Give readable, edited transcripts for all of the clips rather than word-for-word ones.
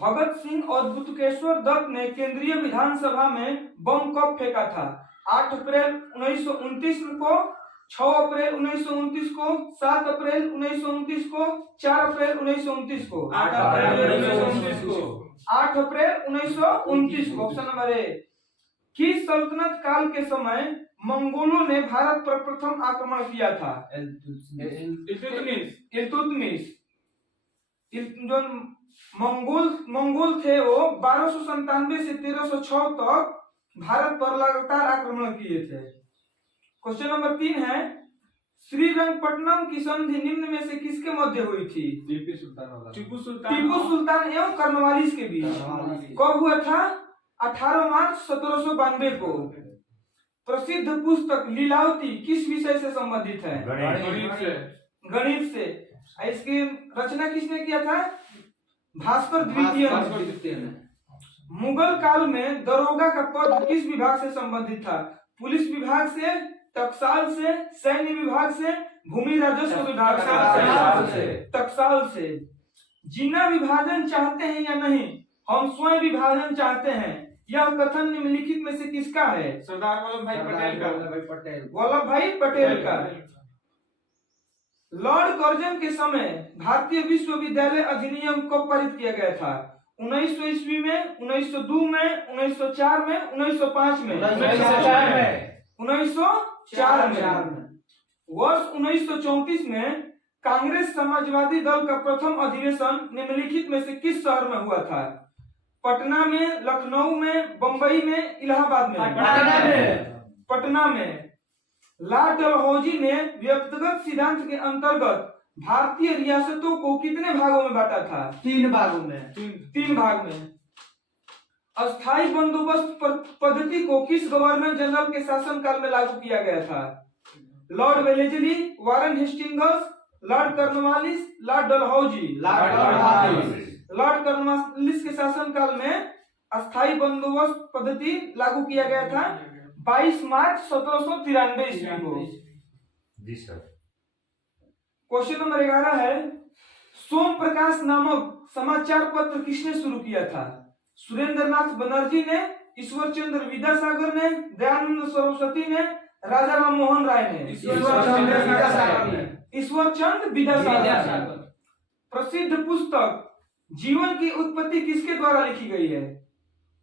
भगत सिंह और बटुकेश्वर दत्त ने केंद्रीय विधानसभा में बम कब फेंका था? 8 अप्रैल 1929 को, 6 अप्रैल 1929 को, 7 अप्रैल 1929 को, 4 अप्रैल 1929 को। 8 अप्रैल 1929 को। 8 अप्रैल 1929 को। Option number A. किस सल्तनत काल के समय मंगोलों ने भारत पर प्रथम आक्रमण किया था? इल्तुतमिश। जो मंगोल थे वो 1297 से 1306 तक भारत पर लगातार आक्रमण किए थे। क्वेश्चन नंबर 3 है, श्रीरंगपट्टनम की संधि निम्न में से किसके मध्य हुई थी? टीपू सुल्तान एवं कर्नवालिस के बीच। कब हुआ था? 18 मार्च 1792 को। प्रसिद्ध पुस्तक लीलावती किस विषय से संबंधित है? गणित से। इसकी रचना किसने किया था? भास्कर द्वितीय ने। मुगल काल में दरोगा का पद किस विभाग से संबंधित था? पुलिस विभाग से, टकसाल से, सैन्य विभाग से, भूमि राजस्व विभाग से? टकसाल से। जीना विभाजन चाहते हैं या नहीं, हम स्वयं विभाजन चाहते हैं, यह कथन निम्नलिखित में से किसका है? सरदार वल्लभ भाई पटेल का। लॉर्ड कर्जन के समय भारतीय विश्वविद्यालय अधिनियम कब पारित किया गया था? 1900 ईस्वी में, 1902 में, 1904 में, 1905 में? 1904 में। वर्ष 1934 में कांग्रेस समाजवादी दल का प्रथम अधिवेशन निम्नलिखित में से किस शहर में हुआ था? पटना में, लखनऊ में, बंबई में, इलाहाबाद में? पटना में। लॉर्ड डलहौजी ने व्यक्तिगत सिद्धांत के अंतर्गत भारतीय रियासतों को कितने भागों में बांटा था? 3 भागों में। 3 भाग में। अस्थायी बंदोबस्त पद्धति को किस गवर्नर जनरल के शासनकाल में लागू किया गया था? Lord Wellesley, Warren Hastings, Lord Cornwallis, Lord Dalhousie? Lord Cornwallis के शासनकाल में अस्थायी बंदोबस्त पद्धति लागू किया गया था 22 मार्च 1793 ईस्वी को। जी सर। क्वेश्चन नंबर 11 है, सोम प्रकाश नामक समाचार पत्र किसने शुरू किया था? सुरेंद्र नाथ बनर्जी ने, ईश्वर चंद्र विद्यासागर ने, दयानंद सरस्वती ने, राजा राम मोहन राय ने? ईश्वर चंद्र विद्यासागर। प्रसिद्ध पुस्तक जीवन की उत्पत्ति किसके द्वारा लिखी गई है?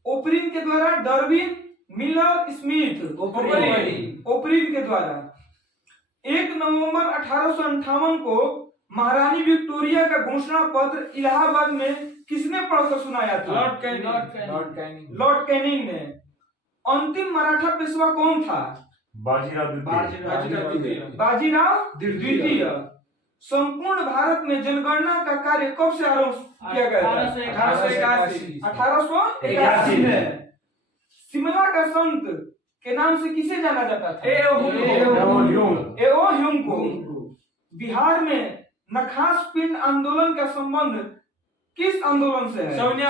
ओपरिन के द्वारा, डार्विन, मिलर, स्मिथ? ओपरिन के द्वारा। 1 नवंबर 1858 को महारानी विक्टोरिया का घोषणा पत्र इलाहाबाद में किसने पढ़कर सुनाया था? लॉर्ड कैनिंग ने। अंतिम मराठा पेशवा कौन था? बाजीराव द्वितीय। संपूर्ण भारत में जनगणना का कार्य कब से आरंभ किया गया था? 1881 में। शिमला का संत के नाम से किसे जाना जाता था? एओ ह्यूम को। बिहार में नखास पिंड आंदोलन का संबंध किस आंदोलन से है? सविनय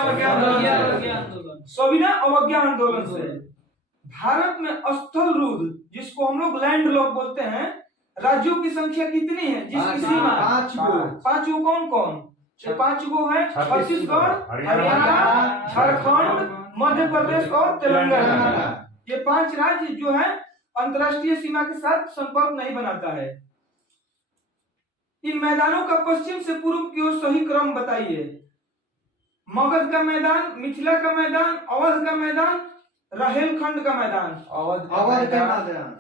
अवज्ञा आंदोलन से। भारत में स्थल रुद्र, जिसको हम लोग लैंड लॉक बोलते हैं, राज्यों की संख्या कितनी है? जिसकी सीमा 5 गो। कौन कौन? 5 गो है। छत्तीसगढ़, हरियाणा, झारखंड, मध्य प्रदेश और तेलंगाना। ये 5 राज्य जो है अंतरराष्ट्रीय सीमा के साथ संपर्क नहीं बनाता है। इन मैदानों का पश्चिम से पूर्व की ओर सही क्रम बताइए। मगध का मैदान, मिथिला का मैदान, अवध का मैदान, रहेलखंड का मैदान? अवध का मैदान।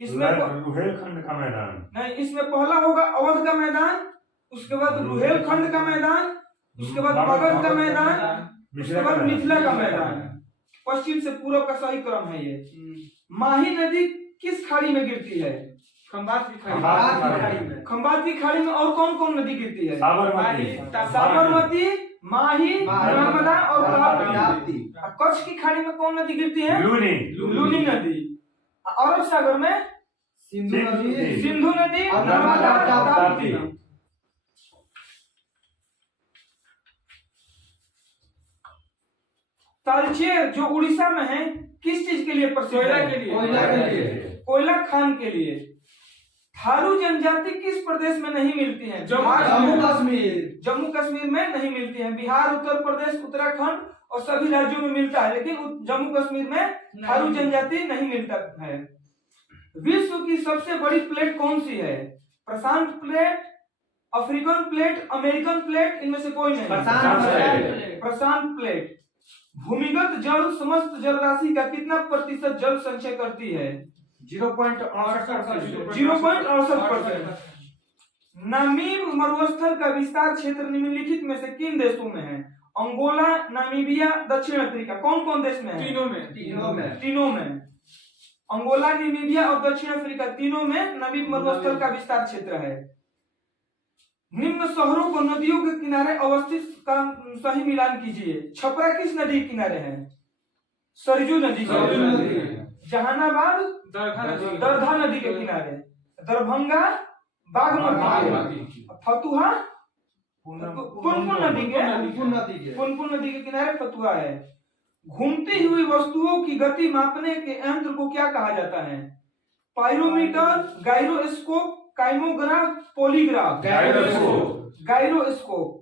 इसमें रुहेलखंड का मैदान नहीं, इसमें पहला होगा अवध का मैदान, उसके बाद रुहेलखंड का मैदान, उसके बाद मगध का मैदान, उसके बाद मिथिला का मैदान। पश्चिम से पूर्व का सही क्रम है ये। माही नदी किस खाड़ी में गिरती है? खंबात की खाड़ी में। खंबात की खाड़ी में और कौन कौन नदी गिरती है? साबरमती, माही, नर्मदा और ताप्ती। कच्छ की खाड़ी में कौन नदी गिरती है? लूनी नदी। अरब सागर में सिंधु नदी, नर्मदा, ताप्ती। तालचेर जो उड़ीसा में है किस चीज के लिए प्रसिद्ध है? कोयला खान के लिए। थारू जनजाति किस प्रदेश में नहीं मिलती है? जम्मू कश्मीर। जम्मू कश्मीर में नहीं मिलती है। बिहार, उत्तर प्रदेश, उत्तराखंड और सभी राज्यों में मिलता है, लेकिन जम्मू कश्मीर में थारू जनजाति नहीं मिलता है। विश्व की सबसे बड़ी प्लेट कौन सी है? प्रशांत plate, African plate, American plate, इनमें से कोई नहीं। प्रशांत प्लेट। भूमिगत जल समस्त जल राशि का कितना प्रतिशत जल संचय करती है? 0.68%। नामीब मरुस्थल का विस्तार क्षेत्र निम्नलिखित में से किन देशों में है? अंगोला, नामीबिया, दक्षिण अफ्रीका। कौन कौन देश में है? तीनों में। अंगोला, नामीबिया और दक्षिण अफ्रीका तीनों में नामीब मरुस्थल का विस्तार क्षेत्र है। निम्न शहरों को नदियों के किनारे अवस्थित का सही मिलान कीजिए। छपरा किस नदी के किनारे है? सरजू नदी के। जहानाबाद दरधा नदी के किनारे। दरभंगा बागमती। फतुहा पुनपुन नदी के किनारे फतुहा है। घूमती हुई वस्तुओं की गति मापने के यंत्र को क्या कहा जाता है? Pyrometer, gyroscope, kymograph, polygraph. Gyroscope.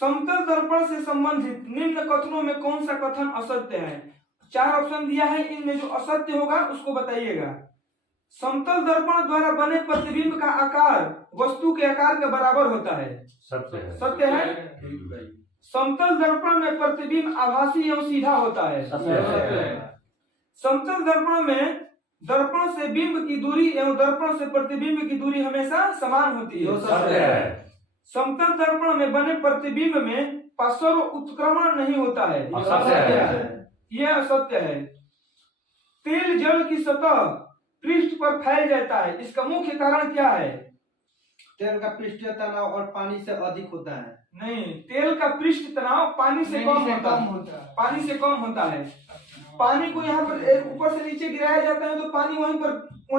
समतल दर्पण से संबंधित निम्न कथनों में कौन सा कथन असत्य है? 4 ऑप्शन दिया है, इनमें जो असत्य होगा उसको बताइएगा। समतल दर्पण द्वारा बने प्रतिबिंब का आकार वस्तु के आकार के बराबर होता है। सत्य है। समतल दर्पण में प्रतिबिंब आभासी एवं सीधा होता है। समतल दर्पण में दर्पण से बिंब की दूरी एवं दर्पण से प्रतिबिंब की दूरी हमेशा समान होती है। समतल दर्पण में बने प्रतिबिंब में पार्श्व उत्क्रमण नहीं होता है। यह असत्य है। तेल जल की सतह पृष्ठ पर फैल जाता है, इसका मुख्य कारण क्या है? तेल का पृष्ठीय तनाव और पानी से अधिक होता है। नहीं, तेल का पृष्ठ तनाव पानी से कम होता है। पानी को यहाँ पर ऊपर से नीचे गिराया जाता है तो पानी वहीं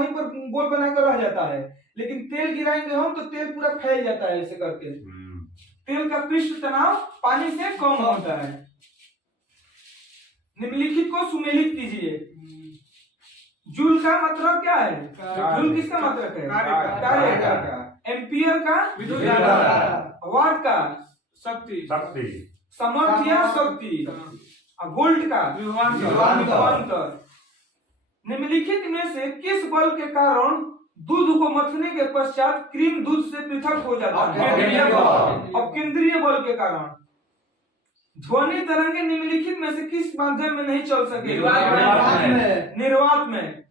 पर गोल बनाकर रह जाता है, लेकिन तेल गिराएंगे हम तो तेल पूरा फैल जाता है ऐसे करके। तेल का पृष्ठ तनाव पानी से कम होता है। निम्नलिखित को सुमेलित कीजिए। जूल का मतलब क्या है? जूल किसका मतलब है? कार्य का। एम्पियर का विद्युत धारा। वाट का शक्ति। समर्थ या शक्ति। वोल्ट का विभवांतर। निम्नलिखित में से किस बल के कारण दूध को मथने के पश्चात क्रीम दूध से पृथक हो जाता है? अपकेंद्रीय बल के कारण। ध्वनि तरंगे निम्नलिखित में से किस माध्यम में नहीं चल सके? निर्वात में।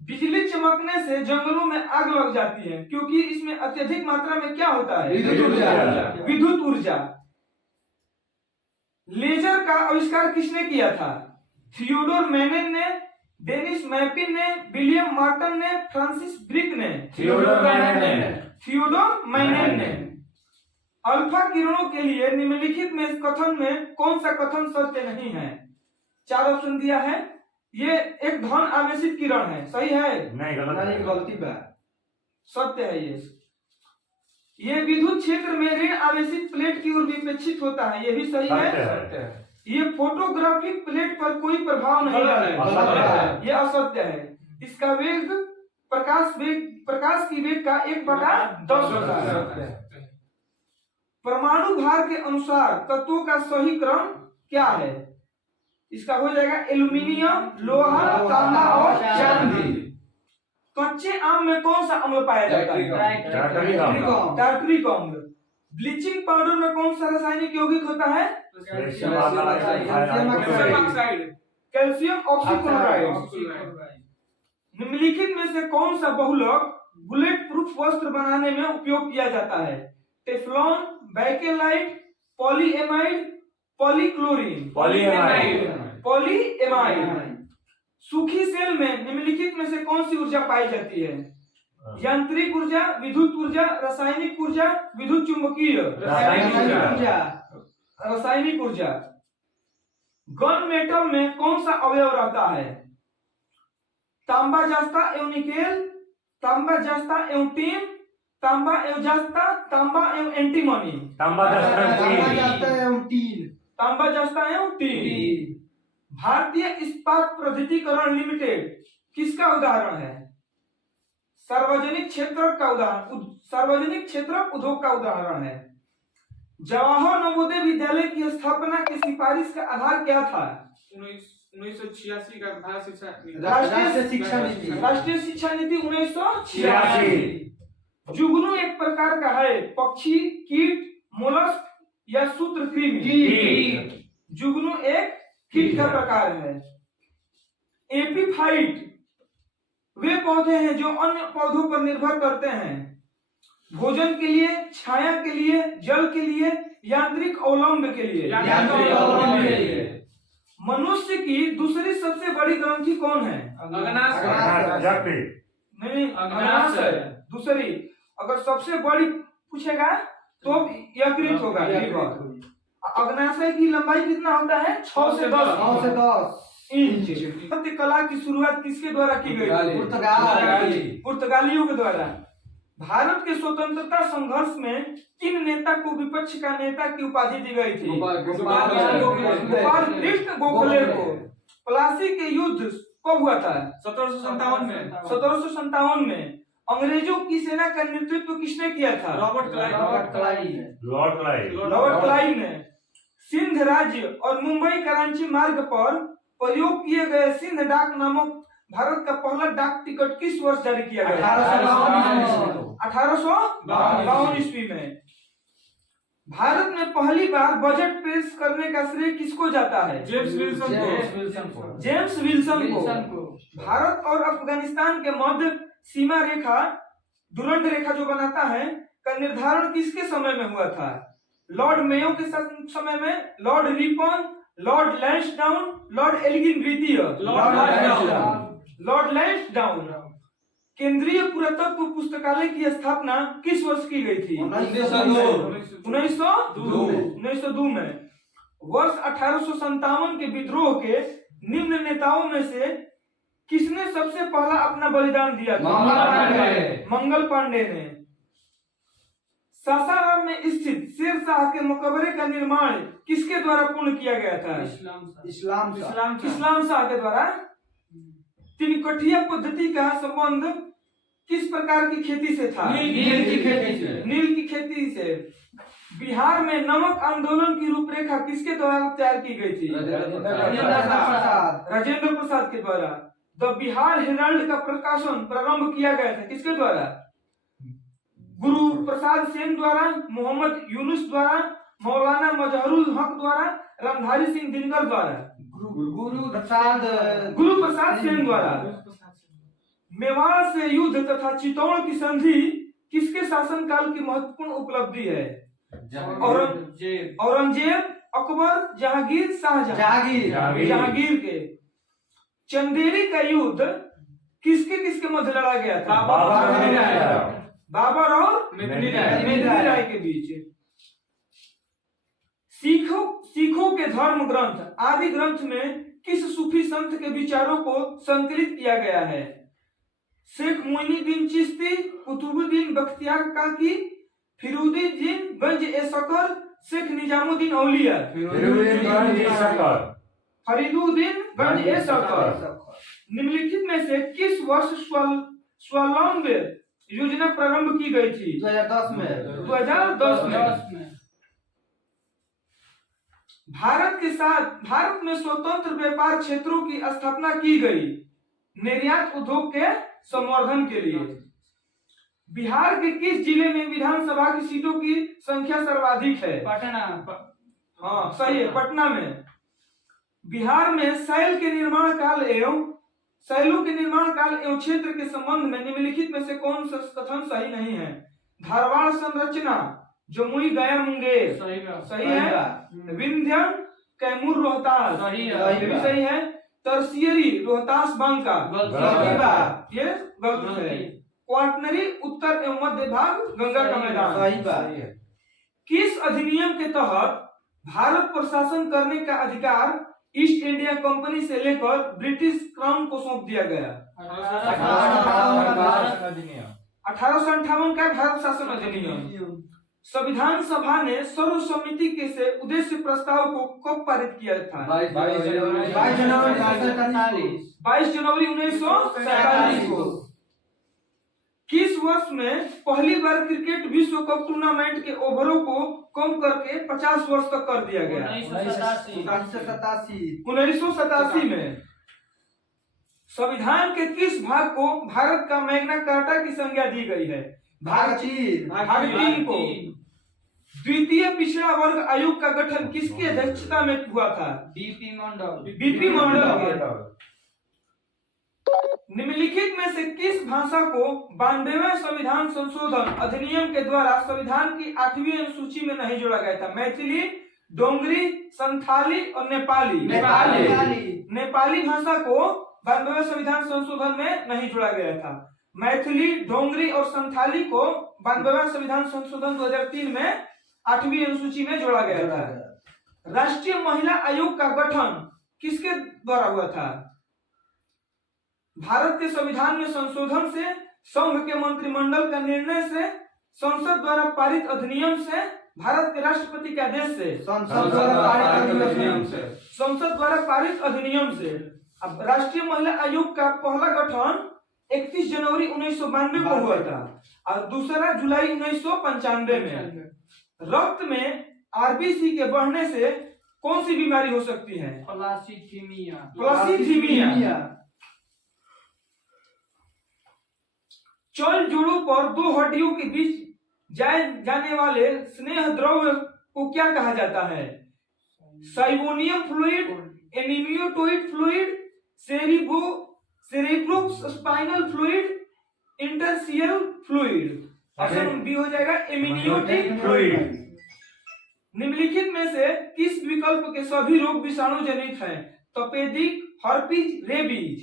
बिजली चमकने से जंगलों में आग लग जाती है क्योंकि इसमें अत्यधिक मात्रा में क्या होता है? विद्युत ऊर्जा। लेजर का आविष्कार किसने किया था? थियोडोर मैनन ने, डेनिस मैपिन ने, विलियम मार्टन ने, फ्रांसिस ब्रिक ने? थियोडोर मैनन ने। अल्फा किरणों के लिए निम्नलिखित में कथन में कौन सा कथन सत्य नहीं है? 4 ऑप्शन दिया है। ये एक धन आवेशित किरण है, सही है? नहीं, गलती है। सत्य है ये विद्युत क्षेत्र में ऋण आवेशित प्लेट की ओर विपेक्षित होता है, ये भी सही है। ये फोटोग्राफिक प्लेट पर कोई प्रभाव नहीं डालेगा, ये असत्य है। इसका वेग प्रकाश की वेग का 1/10 होता है। परमाणु भार के अनुसार तत्वों का सही क्रम क्या है? इसका हो जाएगा एल्यूमिनियम, लोहा, तांबा और चांदी। कच्चे आम में कौन सा अम्ल पाया जाता है? टार्टरिक अम्ल। ब्लीचिंग पाउडर में कौन सा रासायनिक यौगिक होता है? Calcium oxychloride. निम्नलिखित में से कौन सा बहुलक बुलेट प्रूफ वस्त्र बनाने में उपयोग किया जाता है? Teflon, bakelite, polyamide, polychlorine. Polyamide. सूखी सेल में निम्नलिखित में से कौन सी ऊर्जा पाई जाती है? यांत्रिक ऊर्जा, विद्युत ऊर्जा, रासायनिक ऊर्जा, विद्युत चुंबकीय। रासायनिक ऊर्जा। गन मेटल में कौन सा अवयव रहता है? तांबा, जस्ता एवं निकेल, तांबा, जस्ता एवं टीन, तांबा एवं जस्ता, तांबा एवं एंटीमनी। तांबा, जस्ता एवं टीन। भारतीय इस्पात प्राधिकरण लिमिटेड किसका उदाहरण है? सार्वजनिक क्षेत्र उद्योग का उदाहरण है। जवाहर नवोदय विद्यालय की स्थापना की सिफारिश का आधार क्या था? 1986 का भारत शिक्षा राष्ट्रीय शिक्षा नीति। राष्ट्रीय शिक्षा नीति 1986। जुगनू एक प्रकार का है, पक्षी, कीट, मोलस्क या सूत्रकृमि। जुगनू एक कीट का प्रकार है। एपीफाइट वे पौधे हैं जो अन्य पौधों पर निर्भर करते हैं, भोजन के लिए, छाया के लिए, जल के लिए, यांत्रिक अवलंब के लिए। मनुष्य की दूसरी सबसे बड़ी ग्रंथि कौन है? नहीं, अग्नाशय दूसरी। अगर सबसे बड़ी पूछेगा तो यकृत होगा। अग्नाशय की लंबाई कितना होता है? 6 से 10 इंच। सत्य कला की शुरुआत किसके द्वारा की गई? पुर्तगालियों के द्वारा। भारत के स्वतंत्रता संघर्ष में किन नेता को विपक्ष का नेता की उपाधि दी गई थी? गोपाल कृष्ण गोखले को। प्लासी के युद्ध कब हुआ था? 1757 में। 1757 में। अंग्रेजों की सेना का नेतृत्व किसने किया था? रॉबर्ट क्लाइव ने। सिंध राज्य और मुंबई कराची मार्ग पर प्रयोग किए गए सिंध डाक नामक भारत का पहला डाक टिकट किस वर्ष जारी किया गया? 1852 ईस्वी में। भारत में पहली बार बजट पेश करने का श्रेय किसको जाता है? जेम्स विल्सन को। भारत और अफगानिस्तान के मध्य सीमा रेखा, दुरंड रेखा जो बनाता है, का निर्धारण किसके समय में हुआ था? लॉर्ड मेयो के समय में, Lord Ripon, Lord Lansdowne, Lord Elgin द्वितीय। Lord Lansdowne. केंद्रीय पुरातत्व पुस्तकालय की स्थापना किस वर्ष की गई थी? 1902 में। वर्ष 1857 के विद्रोह के निम्न नेताओं में से किसने सबसे पहला अपना बलिदान दिया था? मंगल पांडे ने। सासाराम में स्थित शेर शाह के मकबरे का निर्माण किसके द्वारा पूर्ण किया गया था? इस्लाम शाह के द्वारा। तिनकठिया पद्धति का संबंध किस प्रकार की खेती से था? नील की खेती से। बिहार में नमक आंदोलन की रूपरेखा किसके द्वारा तैयार की गई थी? राजेंद्र प्रसाद के द्वारा। द बिहार हेराल्ड का प्रकाशन प्रारंभ किया गया था किसके द्वारा? गुरु प्रसाद सेन द्वारा, मोहम्मद यूनुस द्वारा, मौलाना मजहरुल हक द्वारा, रामधारी सिंह दिनकर द्वारा। गुरु प्रसाद सेन द्वारा। मेवाड़ से युद्ध तथा चित्तौड़ की संधि किसके शासनकाल की महत्वपूर्ण उपलब्धि है? औरंगजेब, अकबर, जहांगीर, शाहजहां। जहांगीर के। चंदेरी का युद्ध किसके मध्य लड़ा गया था? बाबर और मेदिनी राय के बीच। सिखों के धर्म ग्रंथ आदि ग्रंथ में किस सूफी संत के विचारों को संकलित किया गया है? शेख मोइनुद्दीन चिश्ती, कुतुबुद्दीन बख्तियार काकी, फरीदुद्दीन गंज ए सकर, शेख निजामुद्दीन औलिया। फरीदुद्दीन गंज ए सकर। निम्नलिखित में से किस वर्ष स्वावलंबन योजना प्रारंभ की गई थी? 2010 में। भारत में स्वतंत्र व्यापार क्षेत्रों की स्थापना की गई निर्यात उद्योग के संवर्धन के लिए। बिहार के किस जिले में विधानसभा की सीटों की संख्या सर्वाधिक है? पटना। हाँ सही है, पटना में। बिहार में शैलों के निर्माण काल एवं क्षेत्र के संबंध में निम्नलिखित में से कौन सा कथन सही नहीं है? धारवाड़ संरचना, जमुई गया मुंगेर। सही है। विंध्य कैमूर रोहतास। सही है। तरसियरी रोहतास बांका। ये गलत है। क्वार्टनरी उत्तर एवं मध्य भाग गंगा का मैदान। किस अधिनियम के तहत भारत पर शासन करने का अधिकार ईस्ट इंडिया कंपनी से लेकर ब्रिटिश क्राउन को सौंप दिया गया? 1858 का भारत शासन अधिनियम। संविधान सभा ने सर्वसम्मति के से उद्देश्य प्रस्ताव को कब पारित किया था? 22 जनवरी 1947 को। किस वर्ष में पहली बार क्रिकेट विश्व कप टूर्नामेंट के ओवरों को कम करके 50 वर्ष तक कर दिया गया? 1987 में। संविधान के किस भाग को भारत का मैग्ना कार्टा की संज्ञा दी गई है? भाग 3 को। द्वितीय पिछड़ा वर्ग आयोग का गठन किसकी अध्यक्षता में हुआ था? बीपी मंडल। बीपी मंडल के। निम्नलिखित में से किस भाषा को 92वें संविधान संशोधन अधिनियम के द्वारा संविधान की 8वीं अनुसूची में नहीं जोड़ा गया था? मैथिली, डोंगरी, संथाली और नेपाली। नेपाली भाषा को 92वें संविधान संशोधन में नहीं जोड़ा गया था। मैथिली, डोंगरी और संथाली को 92वें संविधान संशोधन 2003 में 8वीं अनुसूची में जोड़ा गया था। राष्ट्रीय महिला आयोग का गठन किसके द्वारा हुआ था? भारत के संविधान में संशोधन से, संघ के मंत्रिमंडल का निर्णय से, संसद द्वारा पारित अधिनियम से, भारत के राष्ट्रपति के आदेश से? संसद द्वारा पारित अधिनियम से। अब राष्ट्रीय महिला आयोग का पहला गठन 31 जनवरी 1992 को हुआ था और दूसरा जुलाई 1995 में। रक्त में आरबीसी के बढ़ने से कौन सी बीमारी हो सकती है? प्लासीथीमिया। चल जोड़ों पर दो हड्डियों के बीच जाने वाले स्नेह द्रव्य को क्या कहा जाता है? Synovium fluid, amniotic fluid, cerebrospinal fluid, interstitial fluid. Option B हो जाएगा एमिनियोटिक फ्लूइड। निम्नलिखित में से किस विकल्प के सभी रोग विषाणु जनित हैं? तपेदिक, herpes, rabies.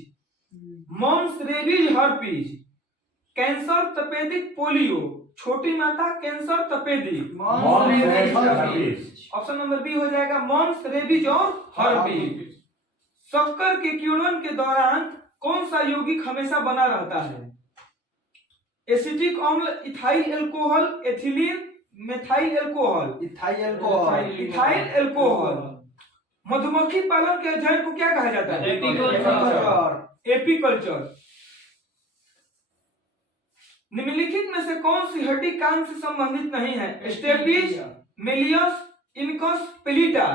Mumps, rabies, herpes. Cancer, तपेदिक, पोलियो। छोटी माता, कैंसर, तपेदिक। ऑप्शन नंबर बी हो जाएगा मम्स, रेबीज और हर्पीज। शक्कर के किण्वन के दौरान कौन सा यौगिक हमेशा बना रहता है? एसिटिक अम्ल, ethyl alcohol, ethylene, methyl alcohol. Ethyl alcohol. मधुमक्खी पालन के अध्ययन को क्या कहा जाता है? एपीकल्चर। निम्नलिखित में से कौन सी हड्डी कान से संबंधित नहीं है? स्टेपिस, मेलियस, इनकस, पेलिटा।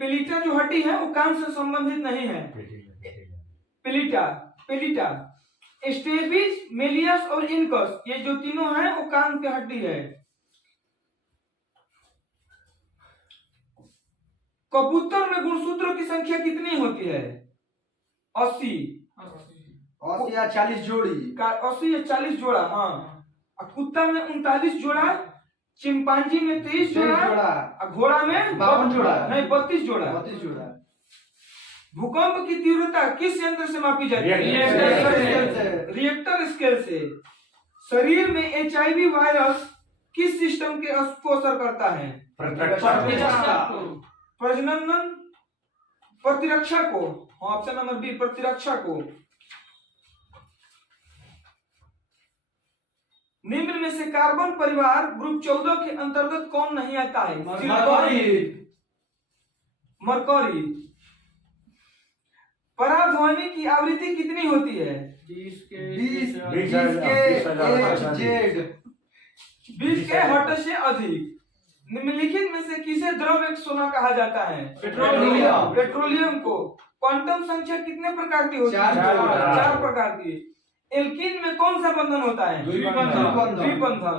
पेलिटा जो हड्डी है वो कान से संबंधित नहीं है। पेलिटा। स्टेपिस, मेलियस और इनकस ये जो तीनों हैं वो कान की हड्डी है। कबूतर में गुणसूत्रों की संख्या कितनी होती है? 80 या 40 जोड़ी। 80 या 40 जोड़ा। हाँ। कुत्ता में 39 जोड़ा, चिंपांजी में 23 जोड़ा, घोड़ा में 52 जोड़ा, नहीं 32 जोड़ा। भूकंप की तीव्रता किस यंत्र से मापी जाती है? रिएक्टर स्केल से। शरीर में एचआईवी वायरस किस सिस्टम के को असर करता है? प्रजनन, प्रतिरक्षा को। ऑप्शन नंबर बी, प्रतिरक्षा को। निम्न में से कार्बन परिवार ग्रुप 14 के अंतर्गत कौन नहीं आता है? मरकरी। पराध्वनि की आवृत्ति कितनी होती है? 20 के हर्ट्ज से अधिक। निम्नलिखित में से किसे द्रव एक सोना कहा जाता है? पेट्रोलियम को। क्वांटम संख्या कितने प्रकार की होती है? 4 प्रकार की। एल्कीन में कौन सा बंधन होता है? द्विबंधन।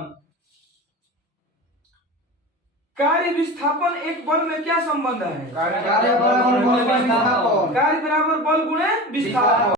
कार्य विस्थापन एक बल में क्या संबंध है? कार्य बराबर बल गुणे विस्थापन। कार्य बराबर बल गुणे विस्थापन।